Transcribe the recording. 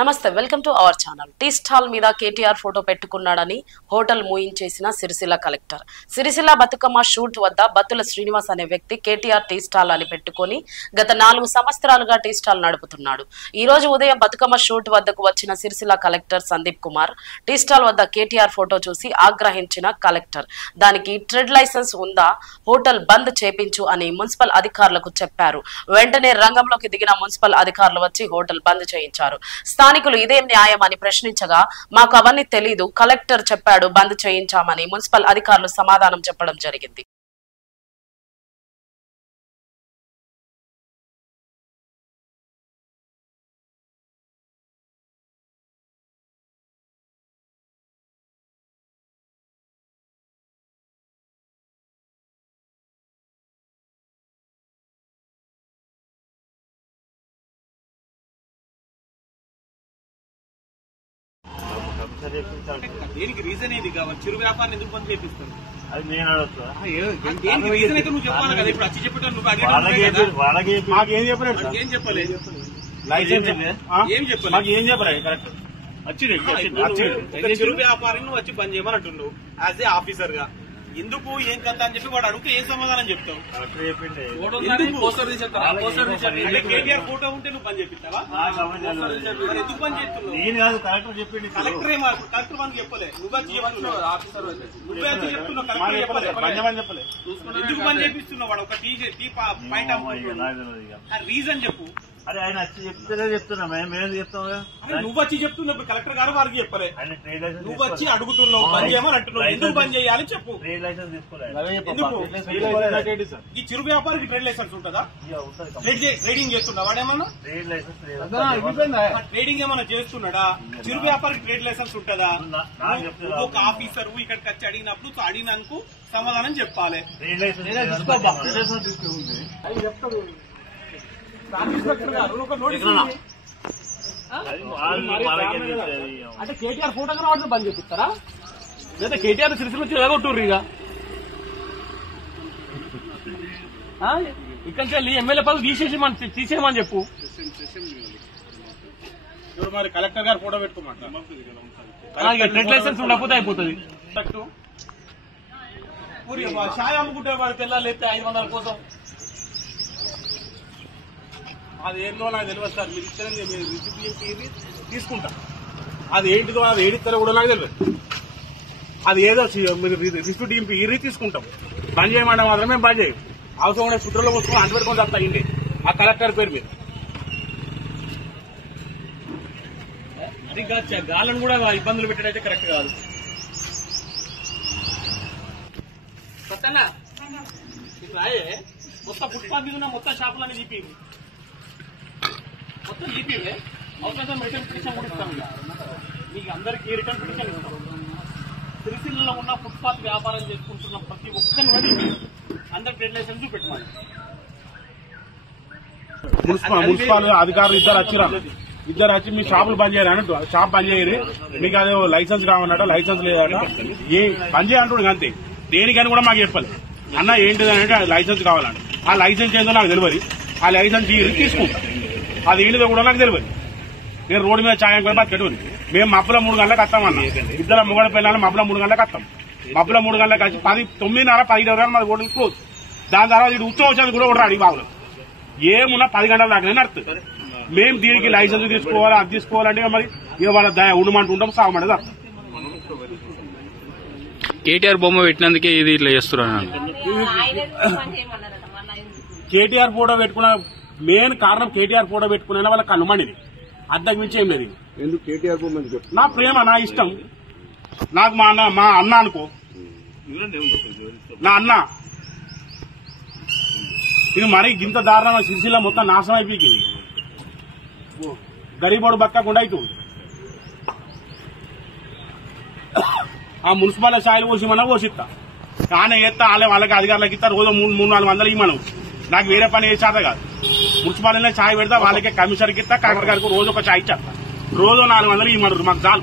నమస్తే welcome to our channel. Tea stall మీద KTR photo పెట్టుకున్నాడని హోటల్ మూయించేసిన సిరిసిల్ల కలెక్టర్. సిరిసిల్ల బతుకమ్మ షూట్ వద్ద బత్తుల శ్రీనివాస్ అనే వ్యక్తి కేటీఆర్ టీ స్టాల్ అని పెట్టుకుని గత 4 సంవత్సరాలుగా టీ స్టాల్ నడుపుతున్నాడు. ఈ రోజు ఉదయం బతుకమ్మ షూట్ వద్దకు వచ్చిన Sircilla collector Sandeep Kumar tea stall వద్ద కేటీఆర్ ఫోటో చూసి ఆగ్రహించిన కలెక్టర్ దానికి ట్రేడ్ లైసెన్స్ ఉందా, హోటల్ బంద్ చేపించు అని మున్సిపల్ అధికారులకు చెప్పారు. వెంటనే రంగంలోకి దిగిన మున్సిపల్ అధికారులు వచ్చి హోటల్ బంద్ చేయించారు. స్థానికులు ఇదేం న్యాయం అని ప్రశ్నించగా మాకు అవన్నీ తెలీదు, కలెక్టర్ చెప్పాడు బంద్ చేయించామని మున్సిపల్ అధికారులు సమాధానం చెప్పడం జరిగింది. దేనికి రీజన్ ఏది కావాలి? చిరు వ్యాపారం ఎందుకు బంద్ చేపిస్తాను అది నేను అడుగుతా. రీజన్ అయితే నువ్వు చెప్పాలి కదా. ఇప్పుడు వచ్చి చెప్పేటప్పుడు నువ్వు మాకేం చెప్పలేదు, ఏం చెప్పలేదు, లైసెన్స్ ఏం చెప్పలేదు, మాకు ఏం చెప్పలేదు. కరెక్ట్ వచ్చింది చిరు వ్యాపారం నువ్వు వచ్చి బంద్ చేయమని అంటున్నావు యాజ్ ఏ ఆఫీసర్ గా. ఎందుకు ఏం కథ అని చెప్పి వాడు అడిగితే ఏం సమాధానం చెప్తావు? కేటీఆర్ ఫోటో ఉంటే నువ్వు బంద్ చేపిస్తావా? ఎందుకు బంద్ చేస్తున్నావు? నేను కాదు, కలెక్టర్ చెప్పింది. కలెక్టర్ కలెక్టర్ బంద్ చెప్పలేదు, నువ్వే వచ్చి చెప్తున్నావు. కలెక్టర్ చెప్పలేదు, ఎందుకు బంద్ చేపిస్తున్నావు? వాడు ఒక టీ పాయింట్ రీజన్ చెప్పు. అరే ఆయన వచ్చి చెప్తే చెప్తున్నా, మేము చెప్తాం. నువ్వు వచ్చి చెప్తున్నావు, కలెక్టర్ గారు వారికి చెప్పలే. నువ్వు వచ్చి అడుగుతున్నావు బంద్ చేయమని అంటున్నావు. ఎందుకు బంద్ చేయాలి చెప్పు. ట్రేడ్ లైసెన్స్ తీసుకోలేదు. ఈ చిరు వ్యాపారికి ట్రేడ్ లైసెన్స్ ఉంటుందా? ట్రేడింగ్ చేస్తున్నా వాడేమన్నా? ట్రేడ్ లైసెన్స్ ట్రేడింగ్ ఏమన్నా చేస్తున్నాడా? చిరు వ్యాపారికి ట్రేడ్ లైసెన్స్ ఉంటుందా? ఒక ఆఫీసర్ ఇక్కడికి వచ్చి అడిగినప్పుడు అడిగినందుకు సమాధానం చెప్పాలి. ట్రేడ్ లైసెన్స్ అంటే కేటీఆర్ ఫోటో వాడితే బంద్ చేపిస్తారా? లేదా కేటీఆర్ సిరిసిల్ల నుంచి ఎగొట్టుర్రు ఇక ఇక్కడి నుంచి ఎమ్మెల్యే పదవి తీసేయమని చెప్పు. ఇప్పుడు మరి కలెక్టర్ గారు ఫోటో పెట్టుకోమంటారు. ట్రేడ్ లైసెన్స్ ఉండకపోతే అయిపోతుంది. ఛాయ్ అమ్ముకుంటే వాడు తెల్లాలి 500 కోసం. అది ఏందో నాకు తెలియదు సార్. మీరు ఇచ్చారని మీరు రిసిప్ట్ తీసుకుంటా. అది ఏంటిదో అది ఏడిస్తారో కూడా నాకు తెలియదు. అది ఏదో మీరు రిసిప్ట్ ఇరి తీసుకుంటాం. బంద్ చేయమంటే మాత్రమే బంద్ చేయం. అవసరం ఉండే సుట్రలో వస్తున్నా అంటు పెట్టుకొని తప్ప అయింది ఆ కలెక్టర్ పేరు మీద. అది గాలను కూడా ఇబ్బందులు పెట్టడైతే కరెక్ట్ కాదు. కొత్తగా ఇప్పుడు రాయే మొత్తం ఫుట్పాత్ మీద ఉన్న మొత్తం షాపులన్నీ తీపి మొత్తం జీపీవే అవసరం రిటర్న్ పిటిషన్ కూడా ఇస్తాం. మీకు అందరికీ రిటర్న్ పిటిషన్ ఇస్తాం. సిరిసిల్లలో ఉన్న ఫుట్పాత్ వ్యాపారం చేసుకుంటున్న ప్రతి ఒక్కరిని బట్టి అందరు ట్రేడ్ లైసెన్స్ చూపెట్టమని. మున్సిపల్ అధికారులు ఇద్దరు వచ్చి మీ షాపులు బంద్ చేయరు అన్నట్టు. షాప్ బంద్ చేయరు, మీకు అదే లైసెన్స్ కావాలన్నట్టు. లైసెన్స్ లేదట, ఏ బంద్ చేయాలంటాడు అంతే. దేనికని కూడా మాకు చెప్పాలి. అన్న ఏంటిది అంటే లైసెన్స్ కావాలంట. ఆ లైసెన్స్ ఏందో నాకు తెలియదు. ఆ లైసెన్స్ తీసుకుంటా. అది ఏంటిదో కూడా నాకు తెలియదు. నేను రోడ్డు మీద ఛాయం కూడా బతికెట్టుకుని మేము మబ్బుల 3 గంటలకు వస్తామన్నా. ఇద్దరు మొగడ పిల్లలు మబ్బుల 3 గంటలకు వస్తాం. మబ్బుల 3 గంటలకు వచ్చి 9:30, 10 మాది హోటల్ క్లోజ్. దాని తర్వాత ఇటు ఉత్సవం వచ్చేది కూడా ఒకటి అడిగి బాగులేదు. ఏమున్నా 10 గంటల దాకానే నడుస్తుంది. మేము దీనికి లైసెన్స్ తీసుకోవాలి, అది తీసుకోవాలంటే మరి ఇక వాళ్ళ దయ ఉండమంటూ ఉంటాం, సాగమంటే అర్థం. కేటీఆర్ బొమ్మ పెట్టినందుకే ఇది ఇట్లా చేస్తున్నాను. కేటీఆర్ ఫోటో పెట్టుకున్న మెయిన్ కారణం కేటీఆర్ ఫోటో పెట్టుకున్నా వాళ్ళ కనుమండిది. అద్దకు మించి ఏం లేదు. ఎందుకు కేటీఆర్ నా ప్రేమ, నా ఇష్టం. నాకు మా అన్న అనుకో, నా అన్న. ఇది మరి ఇంత దారుణంగా సిరిసిల్ల మొత్తం నాశనం అయిపోయింది. గరీబోడు బతకకుండా అవుతుంది. ఆ మున్సిపల్ ఛాయలు పోసిమన్నా పోసిస్తా, కానీ ఎత్తా వాళ్ళకి అధికారులకు ఇస్తా. రోజు 300-400 ఇవ్వను. నాకు వేరే పని ఏ చేత కాదు. మున్సిపాలిటీలో ఛాయ్ పెడతా, వాళ్ళకే కమిషనర్కి ఇస్తా, కలెక్టర్ గారికి రోజు ఒక ఛాయ్ ఇచ్చేస్తా. రోజు 400 ఇవ్వమన్నారు, మాకు చాలు.